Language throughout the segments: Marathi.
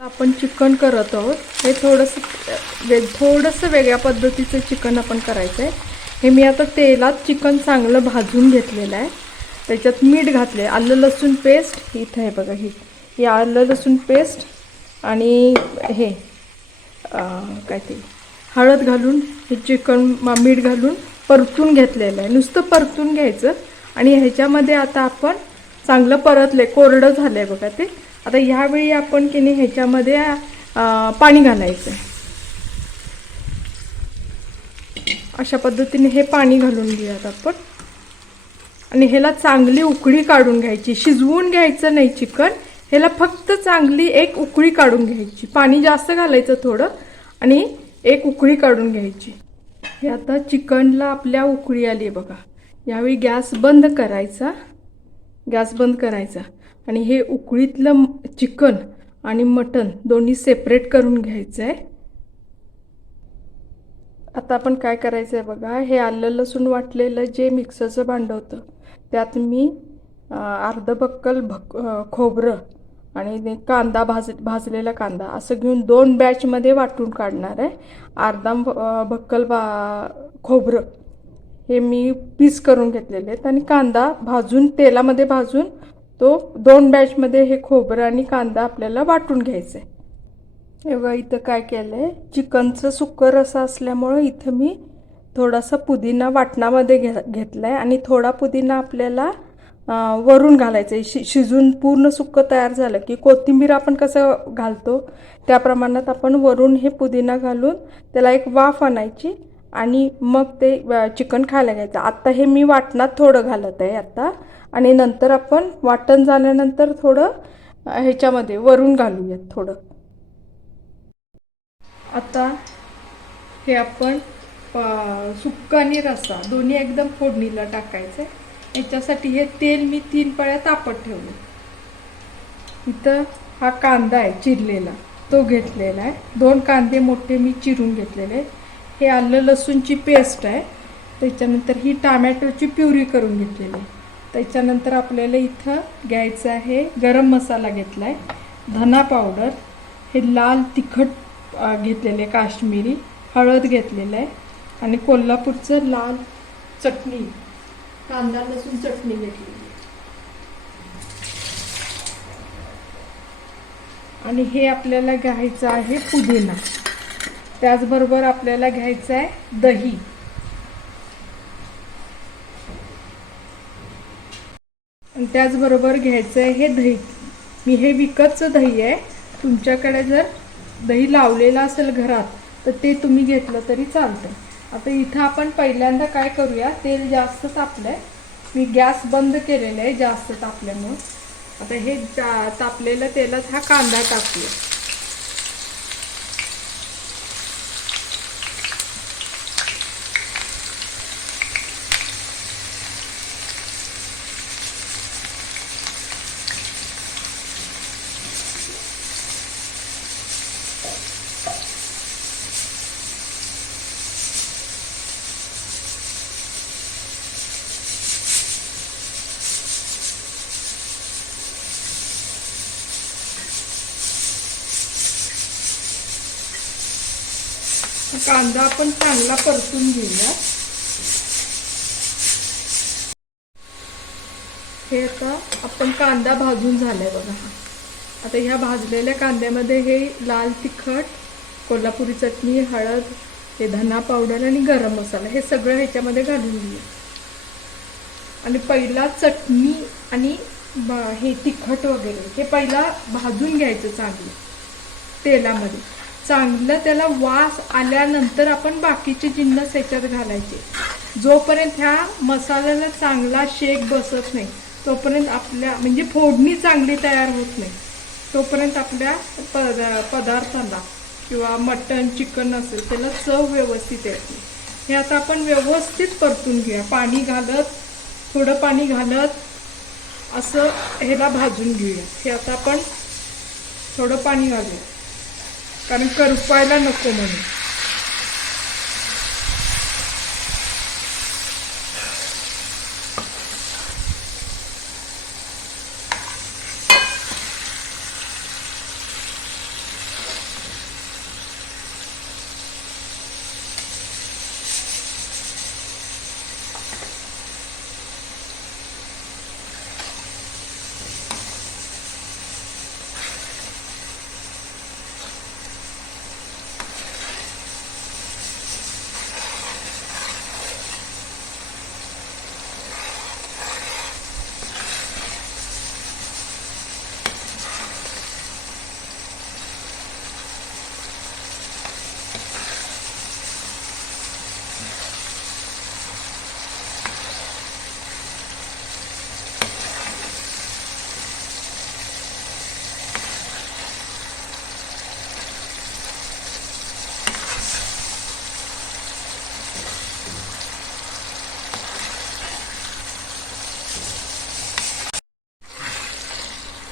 आपण चिकन करत आहोत. हे थोडंसं वे थोडंसं वेगळ्या पद्धतीचं चिकन आपण करायचं आहे हे मी आता तेलात चिकन चांगलं भाजून घेतलेलं आहे. त्याच्यात मीठ घातले आलं लसूण पेस्ट. इथं आहे बघा ही ही आलं लसूण पेस्ट आणि हे काय ते हळद घालून हे चिकन मीठ घालून परतून घेतलेलं आहे. नुसतं परतून घ्यायचं आणि ह्याच्यामध्ये आता आपण चांगलं परतले कोरडं झालं आहे बघा ते. आता ह्यावेळी आपण की नाही ह्याच्यामध्ये पाणी घालायचं. अशा पद्धतीने हे पाणी घालून घेऊयात आपण. आणि ह्याला चांगली उकळी काढून घ्यायची. शिजवून घ्यायचं नाही चिकन. ह्याला फक्त चांगली एक उकळी काढून घ्यायची. पाणी जास्त घालायचं थोडं आणि एक उकळी काढून घ्यायची. हे आता चिकनला आपल्या उकळी आली बघा. यावेळी गॅस बंद करायचा. गॅस बंद करायचा. आणि हे उकळीतलं चिकन आणि मटन दोन्ही सेपरेट करून घ्यायचं आहे आता आपण काय करायचं आहे बघा हे आलं लसूण वाटलेलं जे मिक्सरचं भांडं होतं त्यात मी अर्ध बक्कल भक खोबरं आणि कांदा भाज भाजलेला कांदा असं घेऊन दोन बॅचमध्ये वाटून काढणार आहे. अर्धा अं, भक्कल बा खोबरं हे मी पीस करून घेतलेले आहेत आणि कांदा भाजून तेलामध्ये भाजून तो दोन बॅचमध्ये हे खोबरं आणि कांदा आपल्याला वाटून घ्यायचं आहे एवढं इथं काय केलं आहे चिकनचं सुक्कं रसा असल्यामुळं इथं मी थोडासा पुदिना वाटणामध्ये घे घेतला आहे आणि थोडा पुदिना आपल्याला वरून घालायचं आहे शि शिजून पूर्ण सुक्कं तयार झालं की कोथिंबीर आपण कसं घालतो त्या प्रमाणात आपण वरून हे पुदिना घालून त्याला एक वाफ आणायची आणि मग ते चिकन खायला घ्यायचं. आत्ता हे मी वाटणात थोडं घालत आहे आत्ता आणि नंतर आपण वाटण झाल्यानंतर थोडं ह्याच्यामध्ये वरून घालूयात थोडं. आता हे आपण सुक्क सुक्का आणि रस्सा दोन्ही एकदम फोडणीला टाकायचं. आहे याच्यासाठी हे तेल मी तीन पळ्या तापत ठेवले. इथं हा कांदा आहे चिरलेला. तो घेतलेला आहे. दोन कांदे मोठे मी चिरून घेतलेले. हे आलं लसूणची पेस्ट आहे. त्याच्यानंतर ही टामॅटोची प्युरी करून घेतलेली. आहे त्याच्यानंतर आपल्याला इथं घ्यायचं आहे गरम मसाला घेतला आहे धना पावडर हे लाल तिखट घेतलेले काश्मीरी हळद घेतलेलं आहे आणि कोल्हापूरचं लाल चटणी कांदा लसूण चटणी घेतलेली आणि हे आपल्याला घ्यायचं आहे पुदिना. त्याचबरोबर आपल्याला घ्यायचं आहे दही. आणि त्याचबरोबर घ्यायचं आहे हे दही. मी हे विकतचं दही आहे. तुमच्याकडे जर दही लावलेलं असेल घरात तर ते तुम्ही घेतलं तरी चालतं आता इथं आपण पहिल्यांदा काय करूया तेल जास्त तापलं आहे मी गॅस बंद केलेलं आहे जास्त तापल्यामुळं. आता हे जा तापलेलं तेलात हा कांदा टाकूया. कांदा आपण चांगला परतून घेऊया. हे आता आपण कांदा भाजून झालाय बघा हा. आता ह्या भाजलेल्या कांद्यामध्ये हे लाल तिखट कोल्हापुरी चटणी हळद हे धना पावडर आणि गरम मसाला हे सगळं ह्याच्यामध्ये घालून घेऊया. आणि पहिला चटणी आणि हे तिखट वगैरे हे पहिला भाजून घ्यायचं चांगलं तेलामध्ये. चांगलं त्याला वास आल्यानंतर आपण बाकीचे जिन्नस ह्याच्यात घालायचे. जोपर्यंत ह्या मसाल्याला चांगला शेक बसत नाही तोपर्यंत आपल्या म्हणजे फोडणी चांगली तयार होत नाही. तोपर्यंत आपल्या पद पदार्थाला किंवा मटण चिकन असेल त्याला चव व्यवस्थित येते हे आता आपण व्यवस्थित परतून घेऊया. पाणी घालत थोडं पाणी घालत असं ह्याला भाजून घेऊया. हे आता आपण थोडं पाणी घालूया. कारण करपायला नको म्हणून.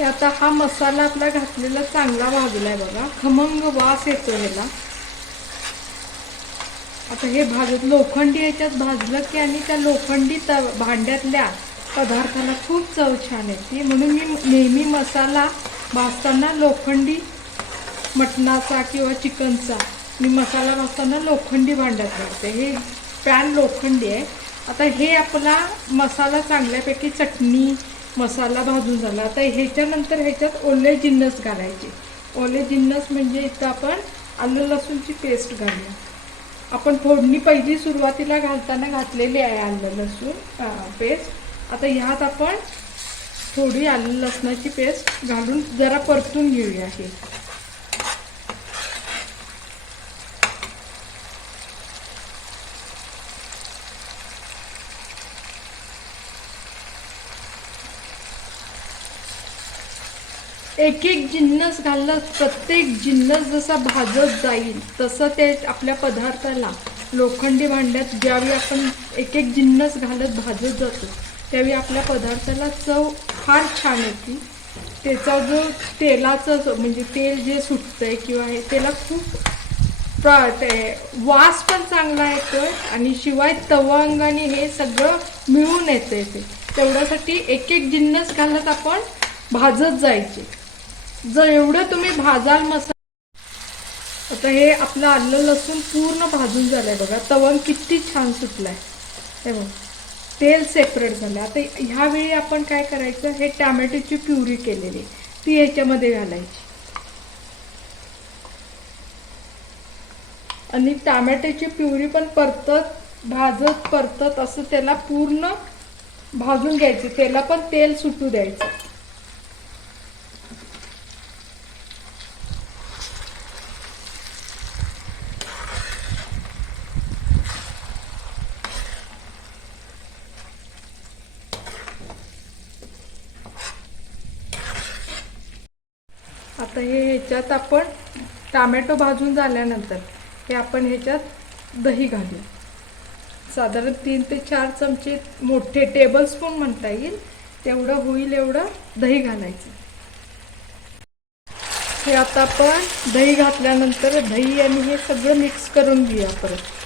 हे आता हा मसाला आपला घातलेला चांगला भाजलाय बघा. खमंग वास येतो ह्याला. आता हे भाजत लोखंडी याच्यात भाजलं की आणि त्या लोखंडी त भांड्यातल्या पदार्थाला खूप चव छान येते. म्हणून मी नेहमी मसाला भाजताना लोखंडी मटणाचा किंवा चिकनचा मी मसाला भाजताना लोखंडी भांड्यात घालते. हे पॅन लोखंडी आहे. आता हे आपला मसाला चांगल्यापैकी चटणी मसाला भाजून झाला. आता ह्याच्यानंतर ह्याच्यात ओले जिन्नस घालायचे. ओले जिन्नस म्हणजे इथं आपण आलं लसूणची पेस्ट घालूया. आपण फोडणी पहिली सुरुवातीला घालताना घातलेली आहे आलं लसूण पेस्ट. आता ह्यात आपण थोडी आलं लसणाची पेस्ट घालून जरा परतून घेऊया हे. एक एक जिन्नस घालत प्रत्येक जिन्नस जसा भाजत जाईल तसं ते आपल्या पदार्थाला लोखंडी भांड्यात ज्यावेळी आपण एक एक जिन्नस घालत भाजत जातो त्यावेळी आपल्या पदार्थाला चव फार छान येते. त्याचा जो तेलाचा जो- म्हणजे तेल जे सुटतंय किंवा हे त्याला खूप प्र- ते वास पण चांगला येतोय आणि शिवाय तवंग आणि हे सगळं मिळून येते ते. तेवढ्यासाठी एक एक जिन्नस घालत आपण भाजत जायचे. जर एवढं तुम्ही भाजाल मसाला आता हे आपलं आलं लसूण पूर्ण भाजून झालंय बघा. तवंग किती छान सुटलाय. हे बघ. तेल सेपरेट झालं आता ह्यावेळी आपण काय करायचं? हे टॅमॅटोची प्युरी केलेली. ती ह्याच्यामध्ये घालायची. आणि टॅमॅटोची प्युरी पण परतत भाजत परतत असं त्याला पूर्ण भाजून घ्यायचं. त्याला पण तेल सुटू द्यायचं. आता हे ह्याच्यात आपण टामॅटो भाजून झाल्यानंतर हे आपण ह्याच्यात दही घालू साधारण तीन ते चार चमचे मोठे टेबलस्पून म्हणता येईल तेवढं होईल एवढं दही घालायचं. हे आता आपण दही घातल्यानंतर दही आणि हे सगळं मिक्स करून घेऊया परत.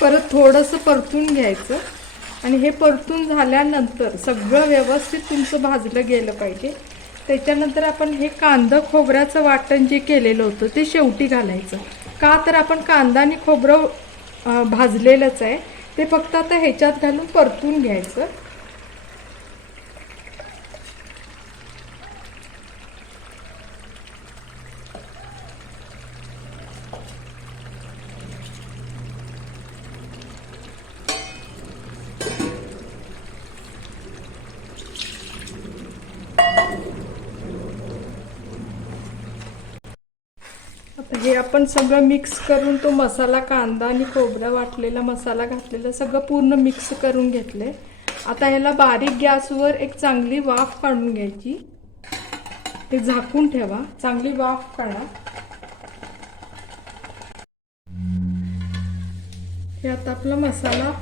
परत थोडंसं परतून घ्यायचं. आणि हे परतून झाल्यानंतर सगळं व्यवस्थित तुमचं भाजलं गेलं पाहिजे. त्याच्यानंतर आपण हे कांदा खोबऱ्याचं वाटण जे केलेलं होतं ते शेवटी घालायचं. का तर आपण कांदा आणि खोबरं भाजलेलंच आहे. ते फक्त आता ह्याच्यात घालून परतून घ्यायचं. हे आपण सगळं मिक्स करून तो मसाला कांदा आणि खोबरा वाटलेला मसाला घातलेला सगळं पूर्ण मिक्स करून घेतले. आता ह्याला बारीक गॅसवर एक चांगली वाफ काढून घ्यायची. ते झाकून ठेवा. चांगली वाफ काढा. हे आता आपला मसाला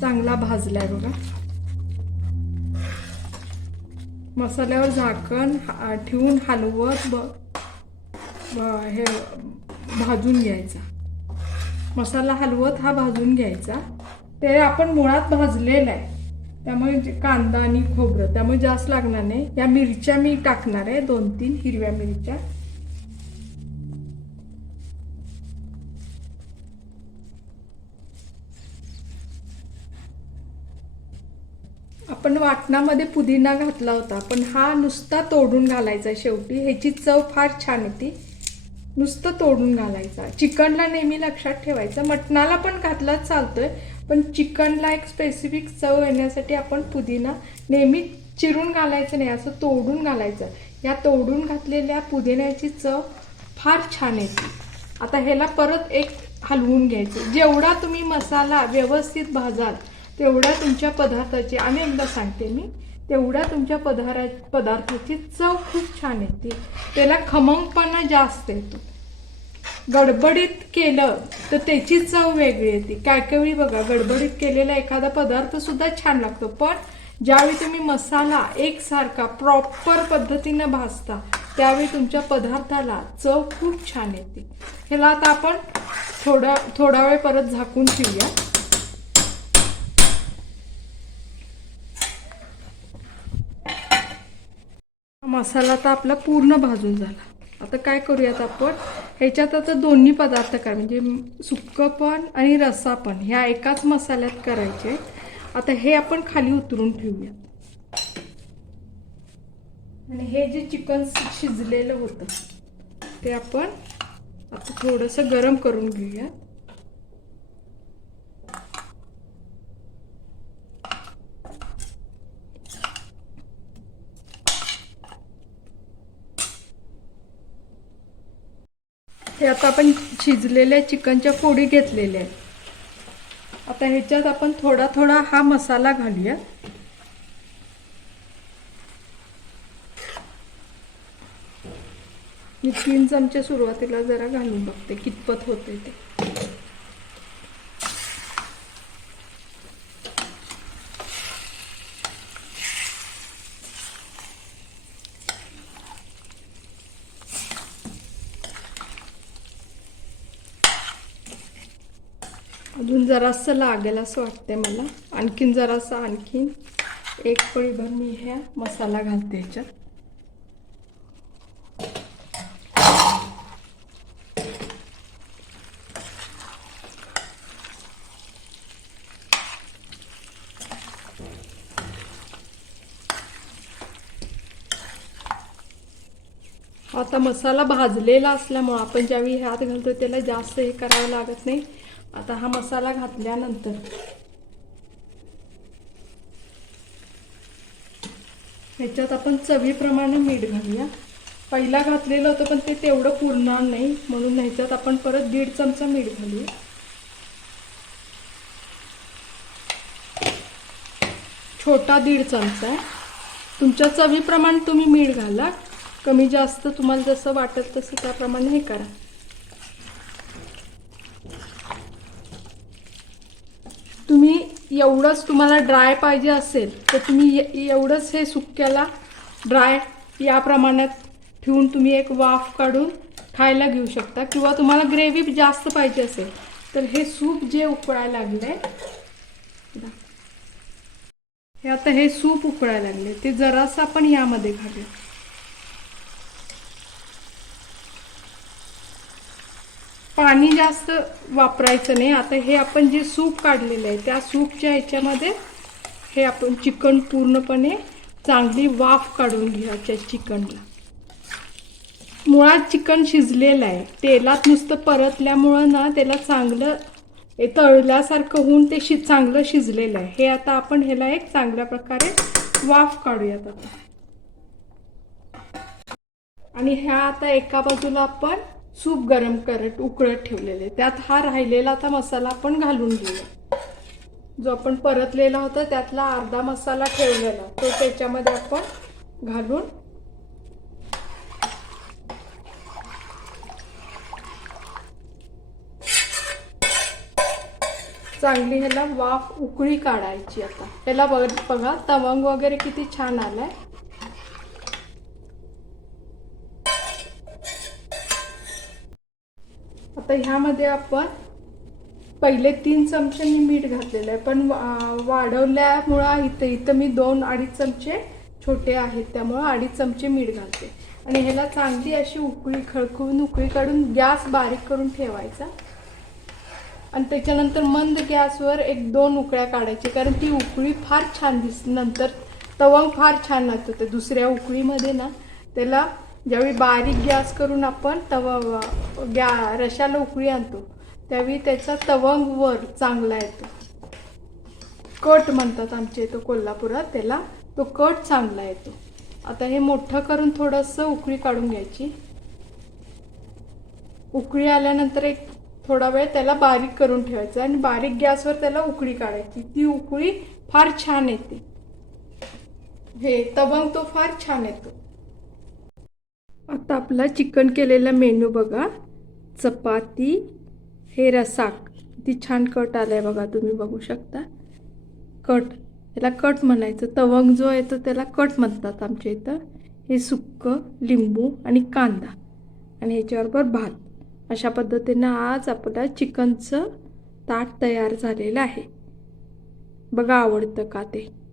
चांगला भाजलाय बघा. मसाल्यावर झाकण ठेवून हलवत ब- हे भाजून घ्यायचा. मसाला हलवत हा भाजून घ्यायचा. ते आपण मुळात भाजलेलं आहे त्यामुळे कांदा आणि खोबरं त्यामुळे जास्त लागणार नाही. या मिरच्या मी टाकणार आहे दोन तीन हिरव्या मिरच्या. आपण वाटणामध्ये पुदिना घातला होता पण हा नुसता तोडून घालायचा शेवटी. ह्याची चव फार छान होती. नुसतं तोडून घालायचा. चिकनला नेहमी लक्षात ठेवायचं. मटणाला पण घातलाच चालतोय. पण चिकनला एक स्पेसिफिक चव येण्यासाठी आपण पुदिना नेहमी चिरून घालायचं नाही. असं तोडून घालायचं. या तोडून घातलेल्या पुदिन्याची चव फार छान येते. आता ह्याला परत एक हलवून घ्यायचं. जेवढा तुम्ही मसाला व्यवस्थित भाजाल तेवढा तुमच्या पदार्थाची. आणि एकदा सांगते मी. तेवढ्या तुमच्या पदारा पदार्थाची चव खूप छान येते त्याला खमंगपणा जास्त येतो. गडबडीत केलं तर त्याची चव वेगळी येते. काय काय वेळी बघा गडबडीत केलेला एखादा पदार्थ सुद्धा छान लागतो. पण ज्यावेळी तुम्ही मसाला एकसारखा प्रॉपर पद्धतीनं भाजता त्यावेळी तुमच्या पदार्थाला चव खूप छान येते. ह्याला आता आपण थोडा थोडा वेळ परत झाकून ठेवूया. मसाला आता आपला पूर्ण भाजून झाला. आता काय करूयात आपण? ह्याच्यात आता दोन्ही पदार्थ काय म्हणजे सुक्कं पण आणि रस्सा पण. ह्या एकाच मसाल्यात करायचे. आता हे आपण खाली उतरून ठेवूयात आणि हे जे चिकन शिजलेलं होतं ते आपण आता थोडंसं गरम करून घेऊयात. आता आपण शिजलेल्या चिकनच्या फोडी घेतलेल्या आहेत. आता ह्याच्यात आपण थोडा थोडा हा मसाला घालूया. मी तीन चमचे सुरुवातीला जरा घालून बघते कितपत होते ते. जरासं लागेल असं वाटतंय मला. आणखीन जरासं आणखीन. एक पळीभर मी ह्या मसाला घालते ह्याच्यात. आता मसाला भाजलेला असल्यामुळं आपण ज्यावेळी हात घालतो त्याला जास्त हे करावं लागत नाही. आता हा मसाला घातल्यानंतर ह्याच्यात आपण चवीप्रमाणे मीठ घालूया. पहिला घातलेलं होतं पण ते तेवढं पुरणार नाही. म्हणून ह्याच्यात आपण परत दीड चमचा मीठ घालूया. छोटा दीड चमचा. तुमच्या चवीप्रमाणे तुम्ही मीठ घाला. कमी जास्त तुम्हाला जसं वाटेल तसं त्याप्रमाणे हे करा तुम्ही एवढंच तुम्हाला ड्राय पाहिजे असेल तर तुम्ही एवढंच हे सुक्याला ड्राय या प्रमाणात ठेवून तुम्ही एक वाफ काढून खायला घेऊ शकता. किंवा तुम्हाला ग्रेव्ही जास्त पाहिजे असेल तर हे सूप जे उकळायला लागलंय हे आता हे सूप उकळायला लागले ते जरासं आपण यामध्ये घालूया. पाणी जास्त वापरायचं नाही. आता हे आपण जे सूप काढलेलं आहे त्या सूपच्या ह्याच्यामध्ये हे आपण चिकन पूर्णपणे चांगली वाफ काढून घ्यायच्या चिकनला. मुळात चिकन शिजलेलं आहे. तेलात नुसतं परतल्यामुळं ना त्याला चांगलं तळल्यासारखं होऊन ते शि चांगलं शिजलेलं आहे. हे आता आपण ह्याला एक चांगल्या प्रकारे वाफ काढूयात आता. आणि ह्या आता एका बाजूला आपण सूप गरम करत उकळत ठेवलेले. त्यात हा राहिलेला आता मसाला आपण घालून घेऊया. जो आपण परतलेला होता त्यातला अर्धा मसाला ठेवलेला. तो त्याच्यामध्ये आपण घालून चांगली ह्याला वाफ उकळी काढायची आता. ह्याला बघ बघा तवंग वगैरे किती छान आलाय. आता ह्यामध्ये आपण पहिले तीन चमचे मी मीठ घातलेलं आहे. पण वा- वाढवल्यामुळं इथं इथं मी दोन अडीच चमचे छोटे आहेत. त्यामुळं अडीच चमचे मीठ घालते. आणि ह्याला चांगली अशी उकळी खळखळून उकळी काढून गॅस बारीक करून ठेवायचा. आणि त्याच्यानंतर मंद गॅसवर एक दोन उकळ्या काढायची. कारण ती उकळी फार छान दिस नंतर तवंग फार छान लागतो. ते दुसऱ्या उकळीमध्ये ना त्याला ज्यावेळी बारीक गॅस करून आपण तवा गॅ रशाला उकळी आणतो त्यावेळी त्याचा तवंग वर चांगला येतो. कट म्हणतात आमच्या इथं कोल्हापुरात त्याला तो कट चांगला येतो. आता हे मोठं करून थोडंसं उकळी काढून घ्यायची. उकळी आल्यानंतर एक थोडा वेळ त्याला बारीक करून ठेवायचं आणि बारीक गॅसवर त्याला उकळी काढायची. ती उकळी फार छान येते. हे तवंग तो फार छान येतो. आता आपला चिकन केलेला मेनू बघा. चपाती हे रसाक ती छान कट आलाय बघा तुम्ही बघू शकता. कट. त्याला कट म्हणायचं. तवंग जो येतो त्याला कट म्हणतात आमच्या इथं. हे सुक्कं लिंबू आणि कांदा. आणि ह्याच्याबरोबर भात. अशा पद्धतीनं आज आपलं चिकनचं ताट तयार झालेलं आहे. बघा आवडतं का ते?